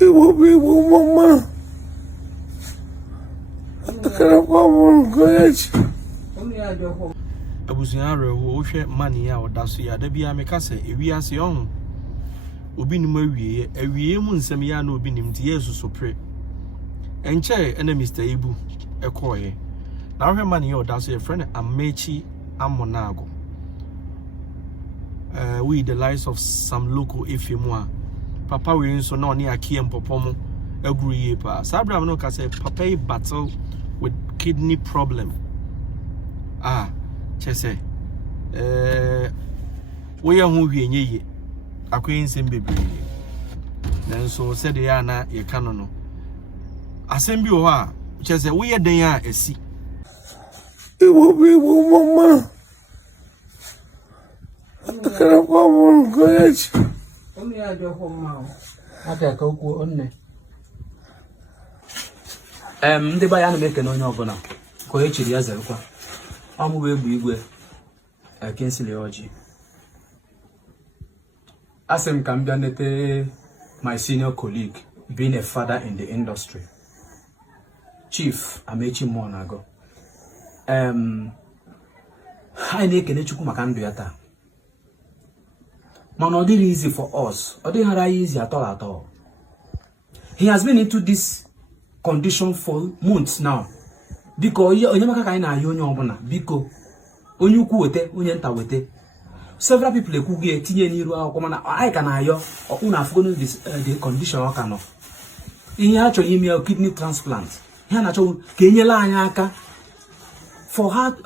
It will be Mama. Abusiaro who share money out that's ya debia mekase ewiase on obi nim awie mu nsem ya na obi nim ti yesu so pre enche ena Mr. Ibu ekoye na hwe money out that's your friend Amechi Amonago we the lives of some local ifemwa papa we nso na oni akie mpopomo aguru ye pa sabra no ka say papa battle with kidney problem chese we ya hu hwie nyeye akwen nsem bebre nanso said ya na ye kano no asem bi wo ha chese we ye den a esi it will be Mama. Ndị ba ya na meke na onye ọbụla ka o echiri ya zerukwa ọmụ bụ egbu igwe ekensile ọjị asị m ka m bịa nete my senior colleague being a father in the industry Chief Amechi Monago anyị na-ekene Chukwu maka ndụ ya taa mana ọ dịghị easy for us ọ dịghị hara easy at all. He has been into this condition for months now. Biko onye maka ka anyị na-ayọ onye ọbụla biko onye ukwu wete onye nta wete several people ekwughị tinye n'iru akwụkwọ mana anyị ka na-ayọ ọkpụ na afụgo the condition ọ ka nọ ihe a chọrọ ime kidney transplant ihe na-achọ ka enyela anyị aka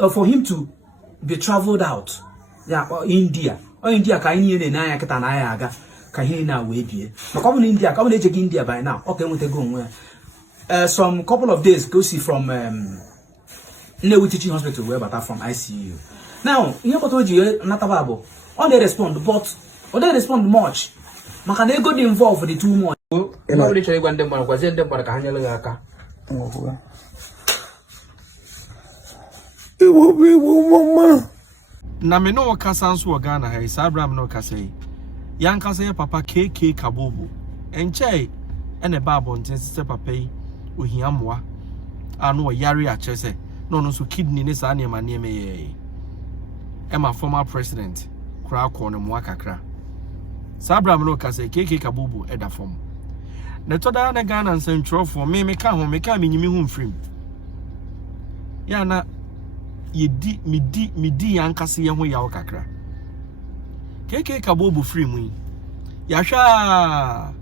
for him to be traveled out India ka anyị niile na-anya kịta na anyị aga ka ihe na wee bie maka ọ bụ na India ka ọ bụ na ejegị India by now ọ ka enwetago onwe ya some couple of days go see from Nnewi Teaching Hospital where bata from ICU. Now, ihe kpọta o ji nataba bụ ọ na-respond but ọ dey respond much maka na ego dị involved the too much. Ọ bụrụ chọrọ ịgwa ndị mmadụ gwazie ndị mmadụ ka ha nyere gị aka. Mama. Na me no kasa nso wa Ghana ha isa Abraham no kasa yi yan kasa ya papa KK Kaboobo enche ene ba abonten sise papa yi ohia moa anu yare a chese no so kidney ne sa ne ma ne me ye ema former president kra ko ne moa kakra sa Abraham no kasa KK Kaboobo eda form na to da na Ghana nsentro for me ka ho me ka me nyimi hu mfrim ya na midi yankase ye ho yawo kakra KK Kaboobo free mu ya hwa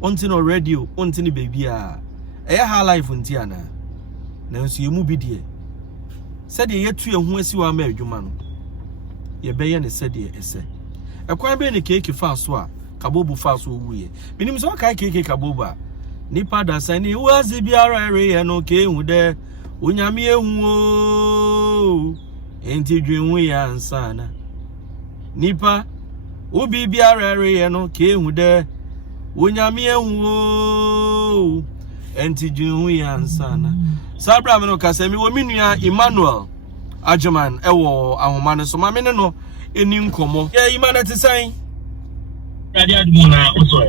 onti no radio onti ni baby a high life nti ana na nso yemu bi de said ye yetu ehu asi wa ma adwuma no ye beye ne said ye ese ekwan be ne KK fa so a Kaboobo fa so wuye minim so kai KK Kaboobo a nipa da sani wazi biara ere no ke hu de onyame ehu o enti dwenwu ya ansana nipa obi biara ere no ke hu de onyame ehu o enti dwenwu ya ansana sabra me no kasemi wo minua Emmanuel Ajeman ewo ahoma ne so ma me ne no eni nkomo ye imana tisan yadi admu na oso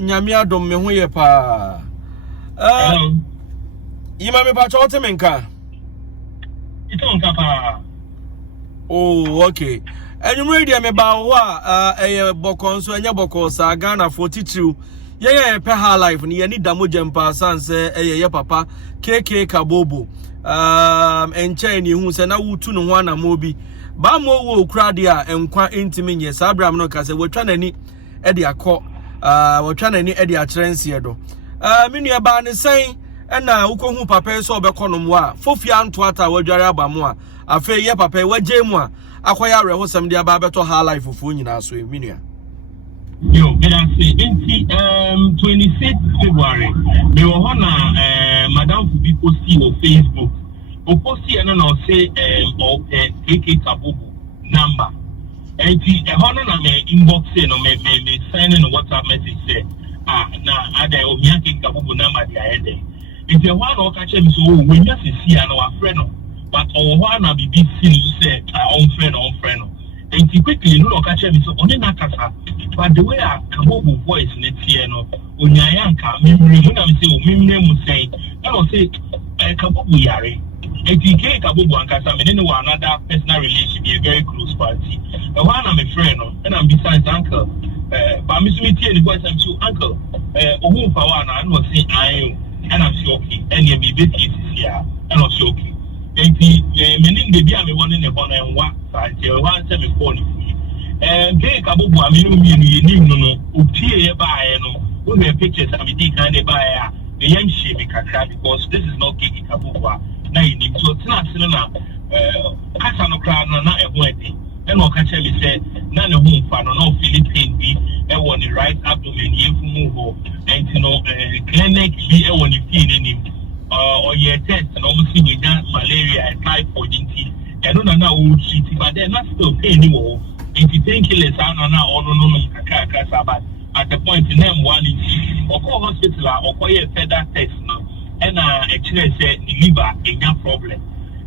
nyame adom me ho ye pa Ima me pa chote menka. Ito nka pa. Oh, okay. Enumre dia me ba wa boko nso enye boko sa Ghana 42. Ye pe ha life ni ye ni damoje mpa sanse ye papa KK Kaboobo. Enche ni hu se na wutu no ho na mobi. Ba mo wo okura dia enkwa intimi nye sa Abraham no ka se wotwa nani e de akọ wotwa nani e de akyerense do. Menu ba ne sen ena ukohu papa so obekonom wa fofia ntoata wadware abamu a afa ye papa waje mu a akoya rehosam dia ba beto ha life fofo nyina so eminua yo say 26 February me wo na madam Fubi posti on Facebook o posti eno na say KK Kaboobo number enti hono na me inbox no me send in WhatsApp message say na ada o mi KK Kaboobo number dia ede. If you want to catch him, so when you see our friend, but our one will be seen to say, on friend. And quickly, no catch him, so only Nakasa, but the way a Kaboobo voice in it here no onyanka memory when I'm say o memne mu say I will say Kaboobo yare Djka Kaboobo ankasa me ne another personal relationship be a very close party the one I'm a friend no and I'm besides uncle but me tie the voice I'm so uncle ohu fa wa na no say I and I'm sure okay and me be here and I'm sure okay enti meaning the bia me one in the corner and what so one say me phone Djka Kaboobo amenu mi no opie ba no we have pictures I'm Djka and ba the young me kakra because this is not Djka Kaboobo na ni so tina sino na kasa no kra na e ho edi e no ka che me say na ne ho mfa no no Philippine bi e won the right abdomen yefu mu ho and you know clinic bi e won the fee ni or your test no mo si we malaria typhoid inti e no na o treat but then not still pay ni wo if you think it is na no kakra sabat at the point in them one is or call hospital or call a further test no and actually say liver a problem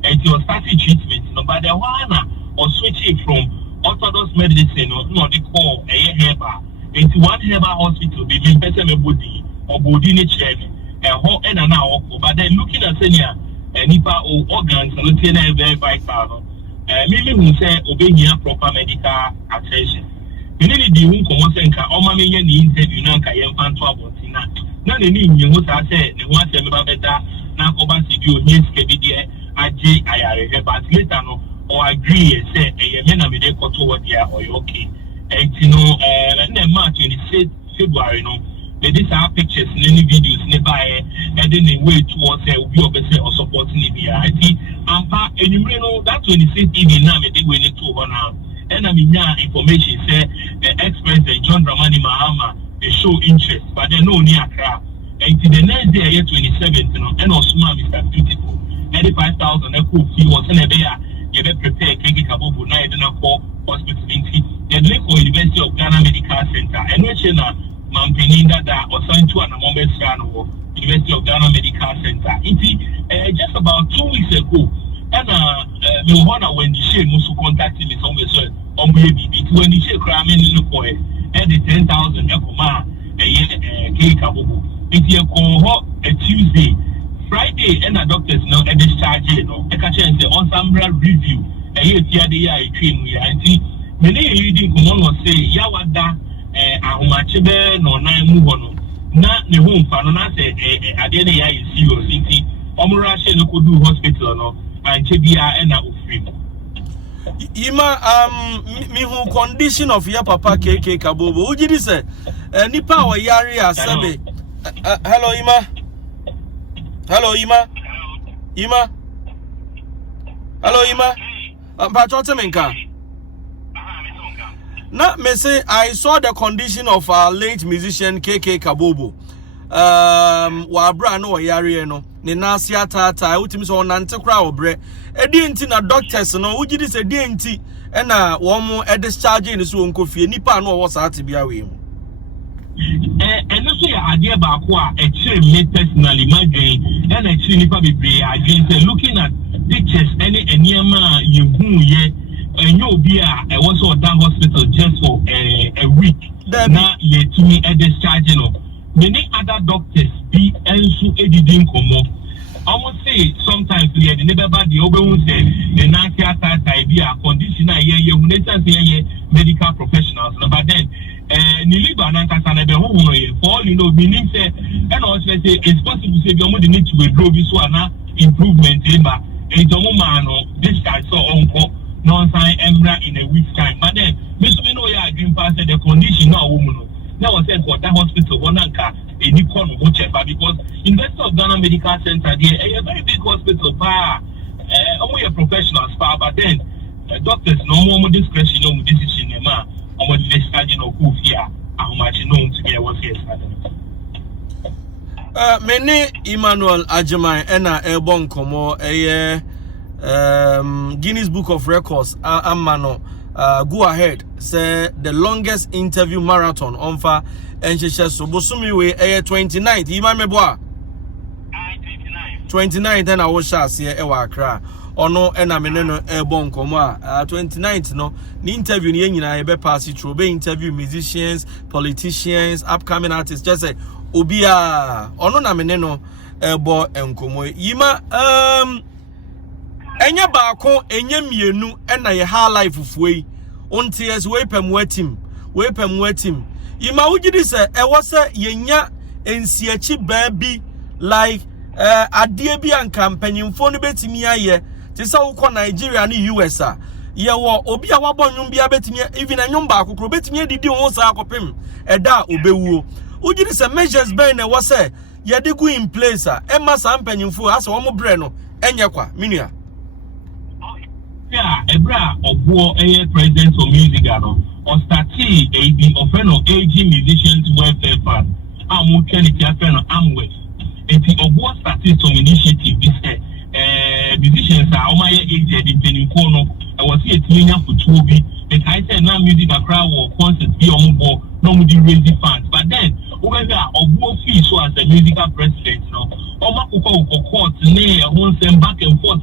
and you starting treatment no but the one or switching from orthodox medicine no they call a herbal into one herbal hospital they be person body or body nature and now but then looking at senior nipa or organs and very vital maybe who say obey proper medical attention you need the who come say nka o ma me nya ni interview na nka yem fan to abotina na ne ni nyi ho sa say ne ho asem ba beta na ko ba si bi o ni ske bi de aje ayare he but later no or agree say e me na me de ko to what dia or okay and you know na March 26 February no they did our pictures in any videos nearby and then they way towards we obviously or supporting the I see and you know that 26 evening now they went to one now and I mean information say the ex-president John Dramani Mahama they show interest but they know near crap and to the next day 27th you know and also Mr. Beautiful 85,000 a cool fee was in a day you better prepare Djka Kaboobo now you don't call hospital they do for University of Ghana Medical Center and which you know Mampini that or signed to an University of Ghana Medical Center. Just about 2 weeks ago, and me wonder when the shade Musu contacted me somewhere so on baby when the shade cramming in the point and the 10,000 Ekoma Djka Kaboobo. It's a call a Tuesday, Friday, and the doctors know a discharge no. I can say on some review a year the cream we and see many reading come on say Yawada. Ahumachebe no na mu hono na ne ho mfa no na se ade ne ya is serious nti omura she no kodu hospital no anche bia na ofri Ima me who condition of your papa Djka Kaboobo ujidi se nipa wa yare asebe hello Ima hello Ima pa chote menka now, me say I saw the condition of our late musician Djka Kaboobo. Wabra no yare no. Ne nasia tata utimi so nante kra obre. Edi enti na doctors no ugidi se di enti e na wo mo e discharge ni so nkofie nipa no wo sa ate bia we mu. And also your idea about what a chain me personally my gain and a chain nipa bebre again say looking at pictures any ma you ye and you'll be also at that hospital just for a week. Now you're to me at discharge. Many other doctors be also editing come up. I would say sometimes we had never bad the over say the Nakia be a conditioner here, medical professionals. But then Niliba Nankasana be home for all you know, meaning say and also say it's possible to say you need to withdraw this one improvement but it's a woman this guy so uncle. Non-sign Emra in a week's time. But then, Mr. Minoya agreed past the condition now, woman. Now I said, what that hospital, Wananka, a new corner, whichever, because University of Ghana Medical Center, a very big hospital, only a professional spa, but then doctors no more discretion on decision, on what they studying or who here, how much you know to be a was here. Many Emmanuel Ajamai, Ena Ebon Komo, Guinness Book of Records Amano go ahead say the longest interview marathon on fa enhyehyɛ so bosumi we 29th ima meboa 29th na wo hyɛ ase e wa Accra ono ena me no ebo nkomo a 29th no ni interview ni nyina ye be pass through be interview musicians, politicians, upcoming artists, just say obia ono na me no ebo nkomo yima enya baako enya mienu ena ye high life fuei onti yes we pem wetim yima ugidi se ewo se yenya ensiachi baabi like adie bi an campaignfo no betimi aye ti se wo ko Nigeria ni US a ye wo obi a wabɔ nwom bia betimi even nwom ba akokro betimi adidi ho sa akopem eda obewuo ugidi se measures ben na wo se ye de go in place a e ma sa campaignfo ase wo mo bre no enye kwa minua yeah ebra obo president of music ano on starting AD of aging musicians welfare fund amu keniti afeno amwes enti obo started some initiative this musicians are omaye aged peniko no e was see etinya futuo bi the kai say na music akra wo concert bi ombo no mu di raise funds but then over here obo fee so as a musical president no omakoko court ne won send back and forth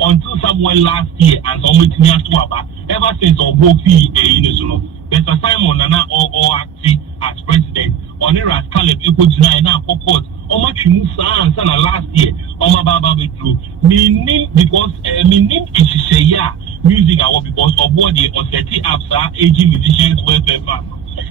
until somewhere last year and some waiting to about ever since obo fee so Mr. Simon Nana or acting as president on Eras Caleb Epojina na court omatwimu sana last year omababa betru meaning because meaning ishiya music award because of what the oseti apsa aging musicians welfare fund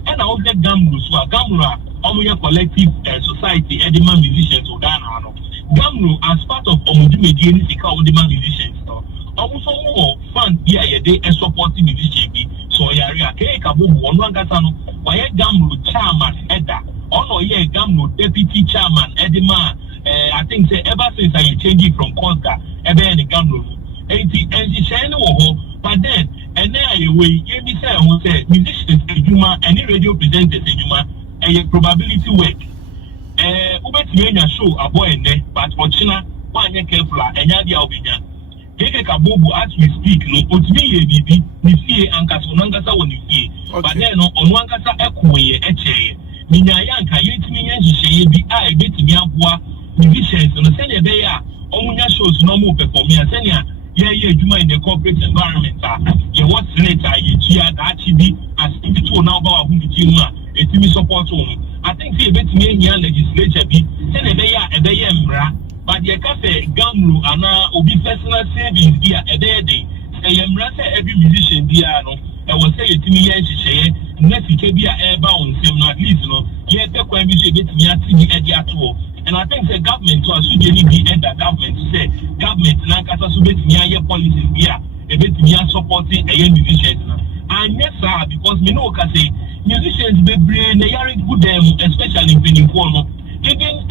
and I also gamru so gamra omoye collective society edema musicians Ghana no gamru as part of omudumedi ni sika odema musicians no also more fund here ye dey supporting musicians bi so yare ke Kaboobo onu angasa no waye gamru chairman eda ono ye gamru deputy chairman edema I think say ever since I changed from Conga ebe ni gamru enti shine wo but then and then we me say who say musicians ejuma any radio presenters ejuma a probability work ubetime nya show aboy ende but ochina wanye careful enya dia obinya Djka Kaboobo as we speak no otimi ye bibi ni fie ankaso nangasa woni fie but then no onu ankasa ekoye echeye minya ya anka yetimi nya hihye bi a ebetimi aboa musicians no say na be ya omunya shows no mo perform ya say na ye adwuma in the corporate environment ye what senator ye chia that be as if to now ba hu bi mu a etimi support on I think say betimi enya legislature bi say na be ya mra but ye ka say gamru ana obi personal savings bi a ede say ye mra say every musician bi a no e was say etimi ye nhihye na sike bi a e ba on sem no at least no ye te kwa bi say betimi ati bi edi ato. And I think the government to assume any be the government to say government na kasa so betimi aye policies here e betimi supporting a musicians and yes sir because me know ka say musicians be brain they are good them especially in Benin no even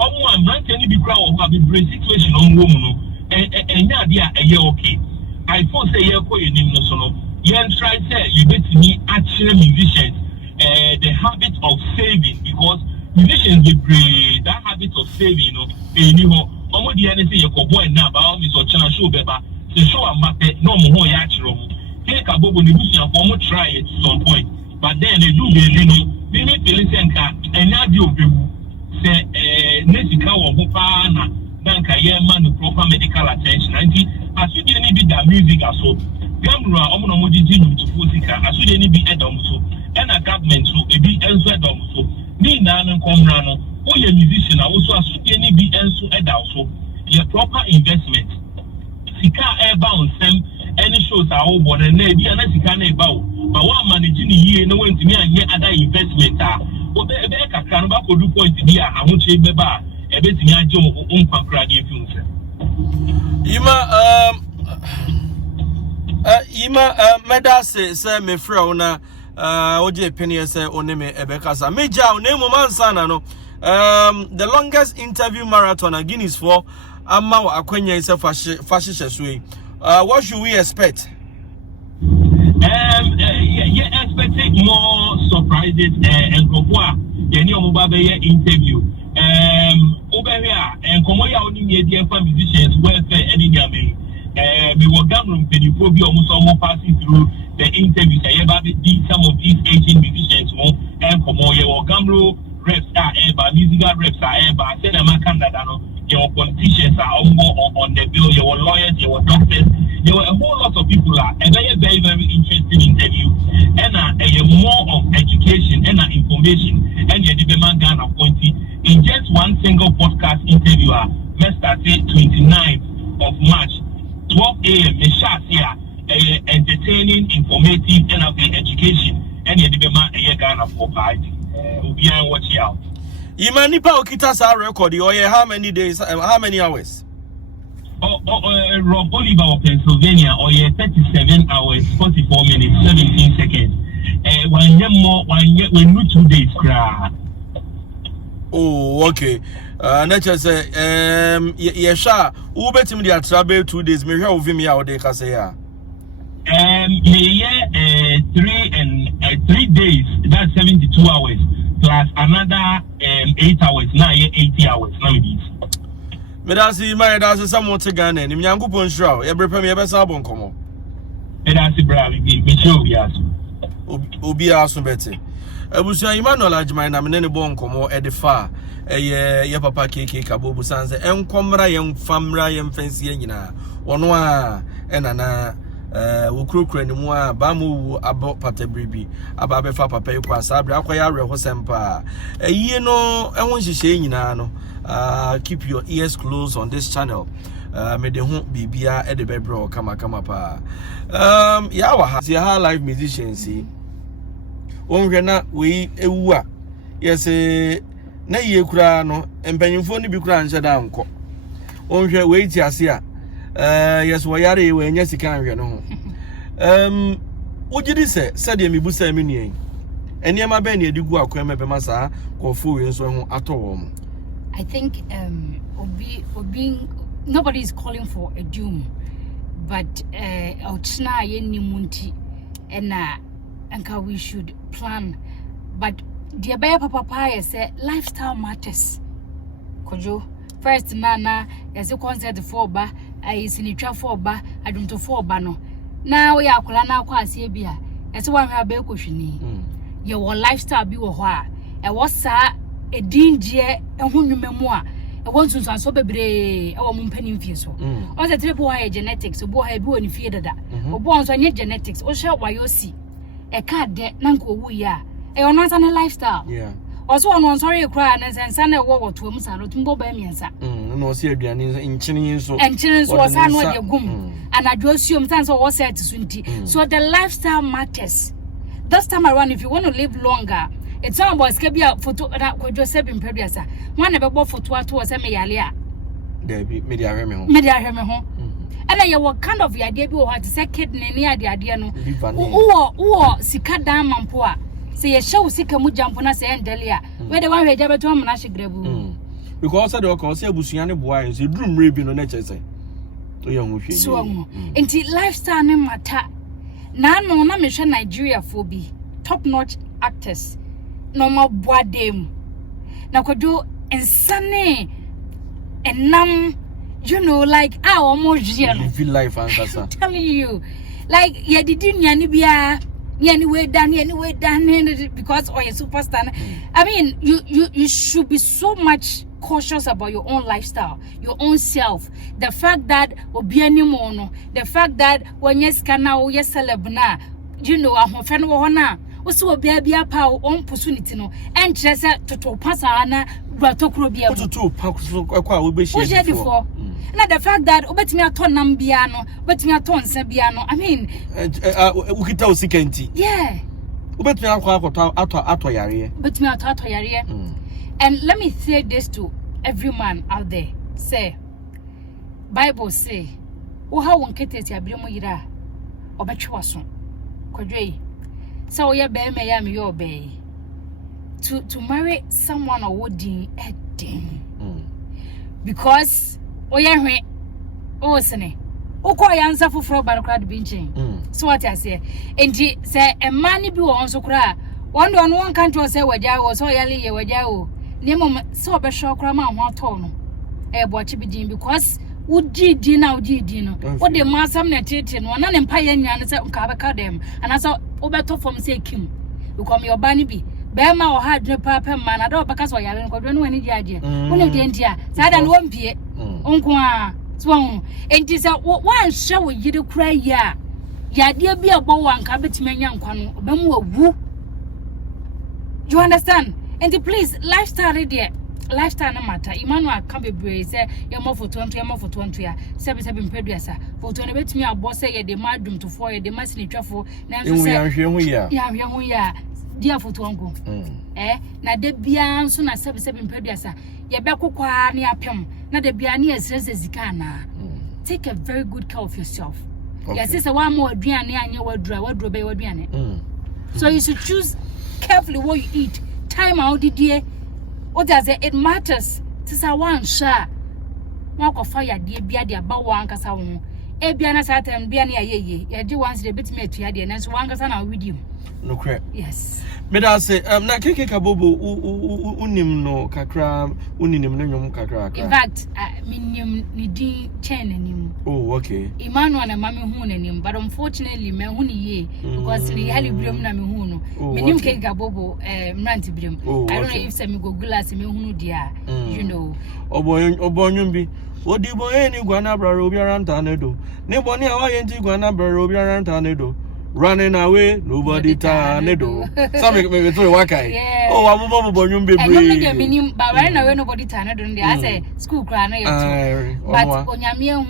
omo amrant any be crowd of be brain situation on wo no enya dia okay I for say ye ko yenim no so no ye try say you betimi actually musicians the habit of saving because musicians they pray that habit of saving, any ho. Almost the anything you go boy now, but almost or channel show beba. The show a map no more yachiro. Djka Kaboobo the musician for more try it at some point, but then they do they make the listen and now do people say Nesika or Hopana, Danka man the proper medical attention. As you didn't be that music as so. Gamra omo no to Fusika, as you didn't be Edom so, and a government so a be Edom so. Ni na nkomra who ye musician also asudi ni bi enso eda so ye proper investment sika e ba onsem any shows are all born and na bi na sika na e ba o but one manage ni yie no wantimi anye other investment o be kakra no ba kodu point bi a ahoche be ba e betimi age o nkwankra de fi nse ima meda se me frɛ na oje penny say oneme ebekasa meja onemo mansana no the longest interview marathon at Guinness for ama akwenya is fashion suwe. What should we expect? Expecting more surprises and Kopua any omubabe interview over here and komoya oni media musicians welfare any nyame we were gathering penifobia almost passing through the interviews I ever did some of these Asian musicians and Komoya or Gamro reps are ever musical reps are ever said I'm a Canada your politicians are on the bill, your lawyers, your doctors, there were a whole lot of people are a very, very, very interesting interview. And more of education and information and the demand Ghana appointee in just one single podcast interview. Let's start 29th of March, 12 a.m. Entertaining, informative, and education and the demand Ghana for party. We'll be watching out. Imanipa Okita sa record, how many days, how many hours? Rob Oliver of Pennsylvania, 37 hours, 44 minutes, 17 seconds. 1 year more, 1 year, when 2 days. Oh, okay. Nature say, Yesha, who bet him the travel 2 days, me here with me out there, Cassia. 3 days, that's 72 hours, plus another 8 hours, now 80 hours, now it is. Medasi my that's someone to Ghana. Ni myangu pon shraw. E brepa me e be sabon komo. Medasi bra me show bi aso. Obi aso beti. Ebusu Emmanuel Ajman na me ne bon komo e de fa. Ye papa Djka Kaboobo sanse enkomra ye famra ye mfansie nyina. Ono a enana wokrokra ni mu a ba mu abo patabribi aba be fa papa ekwa sabre akoya areho sempa. Eyie no ehon hihye nyina no. Keep your ears closed on this channel. Me de hu bibia e de bebro kama pa. Ya wa ha live musicians see. Wonhwe na we ewu a. Yes na ye kura no empanyimfo ni bi kura nche da nko. Wonhwe we ti ase a. Yes wo yare we nya sika anhwe no ho. Ojidi se de mebusa me nuen. Eniema be na edigu akwa mebe sa kofo we nso ho atowo mo. I think nobody is calling for a doom, but outsna yenni munti and we should plan. But the abaya papa say lifestyle matters. Kojo first nana as a concert for ba I sinitra for ba I don't to for ba no. Now we are kulana kwa asebia. As one have be koshini. Your lifestyle be wo ho a was a dinje ehunwumemu a ewonsu so bebre ewo mo mpanim fie so o se triple high genetics obo ha bi woni fie dada obo onso anye genetics o hwe wayosi e ka de na nko wu ya e ono nsa na lifestyle also ono sorry cry na nsa na ewo woto mu sa no tumbo ba miensa no o se aduane nchini so o sa no de gum anadwo siom san so wo set so nti so the lifestyle matters. This time around, if you want to live longer, it's all about skebia photo that could just have been previous. One of the photo to us, media home. And I what kind of idea you had to say kid near the idea no. Or sika dam and poor. Say a show sika mu jump on us and delia. Where the one we ever to Manashi Grebu. Because I don't consider Busiani boy is a dream raping on nature. So, until lifestyle no matter. Na no na me hwe Nigeria for bi top notch actors no ma boa dem na kodo ensane enam you know like almost feel life answer telling you like ya didi nyane bia anyway done because or a superstar. I mean you should be so much cautious about your own lifestyle, your own self. The fact that obiani mono, the fact that when yes kana o yes celebna, you know a friend wohona, also obia pa on opportunity no, and just to pass ana ratokro to kwa we be share before. Now the fact that obetimi aton nambiano, obetimi aton sebiano. I mean, ukita usikenti. Yeah. Obetimi ato yare. Obetimi ato yare. And let me say this to every man out there. Say, Bible say, "Oh how one kete ti abiremo yira, obetwa so. Kwadwe. So we be me ya me yo be. To marry someone or woodin edin. Because oyehwe o sene. Ukwa ya answer for ba crowd binchin. So what I say, enti say a man bi wo onso kra. One on one country say waja wo so yale ye waja wo. Nemo so be show kra ma ho ato no. E bo chi bidin because would na would no. What the masam na tete no na ne mpa ye nya no say nka beka dem. And so obeto from say kim. Because your bani bi be ma o ha dwe papa man na do beka so yale no kwadwe no ani di age. Woni de ntia. Sa da no mpie. onkwa so enti say wan hye wo yire kura ya ya de bia bo wanka betimanya nkwa no obemu awu. You understand? And please, lifestyle no matter. Emmanuel can be brave. Say you're more for 20, you're more for 20. 7 peduasa. For 20 bet me a boss say the madam to 4 the mass in traffic. Now yeah. Dear for 20. Na de bia so na 7 peduasa. Ye be kokwa ne apem. Na de bia ne ezezika na. Take a very good care of yourself. Yes, it's a one more aduane anya wadro be aduane. So you should choose carefully what you eat. Time out the day. What does it matters? Tis a one share. Walk of fire, dear Biadia, Bawan Cassaw. Ebiana Satan, Biania ye. You do once the bit me to Yadi, and so one Cassana with you. No crap. Yes. But I say, na keke Kaboobo, unim no kakra, unim no kakra. In fact, minium nidi chen him. Oh, okay. Emmanuel and Mammy Hoon, but unfortunately, me huni ye, because the Halibrim Namihuno. Minim Keke Kaboobo, Rantibrim. I don't know if some go glass me hunu dia, you know. Obonyumbi. What do you boy any guanabra Robiarantanedo? Nebony, I ain't guanabra Robiarantanedo. Running away, nobody tornado. Some make me through Wakai. Oh, I'm a bonum baby. I don't think meaning, but running away, nobody tornado. I say, school crying. But on your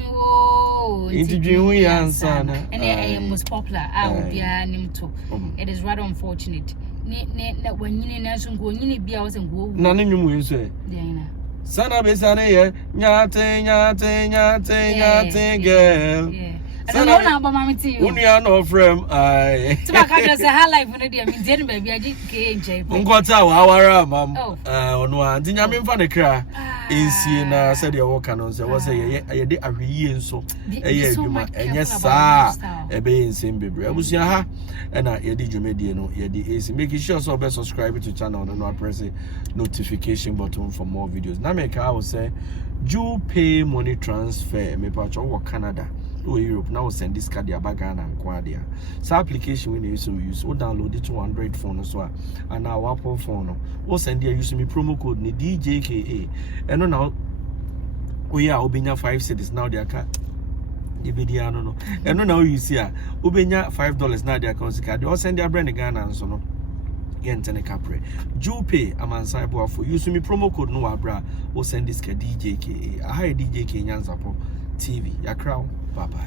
interview answer, and I am most popular. I will be an too. It is rather unfortunate. When you go, you need be out and go. None in you will say. Sana besane, nyate, girl. I don't know about mammy to you. Only are no friend. I. So I can't say how life when I did baby. I did KJ. Unquata, our mam. On one, didn't I mean for the cry? In said your walk on, so was a year so a year, and yes, sir, a bay in same baby. I was ya, and I did you mediano, yet making sure so best subscribe to channel and not press the notification button for more videos. Now, make I will say, Djka money transfer, me patch over Canada. Or Europe now send this card Bagana and Quadia. So application we use we download it to Android phone as well. And our Apple phone. Or send there using me promo code ni Djka. And now we are Obenya 5 cities now their car. No. And now you see Obenya $5 now their consequence. They all send their brand again and so no. Yentene Capre. Djka Amansa Boa for using me promo code no abra or send this Djka. I Djka Nyanzapo TV. Ya crown. Bye bye.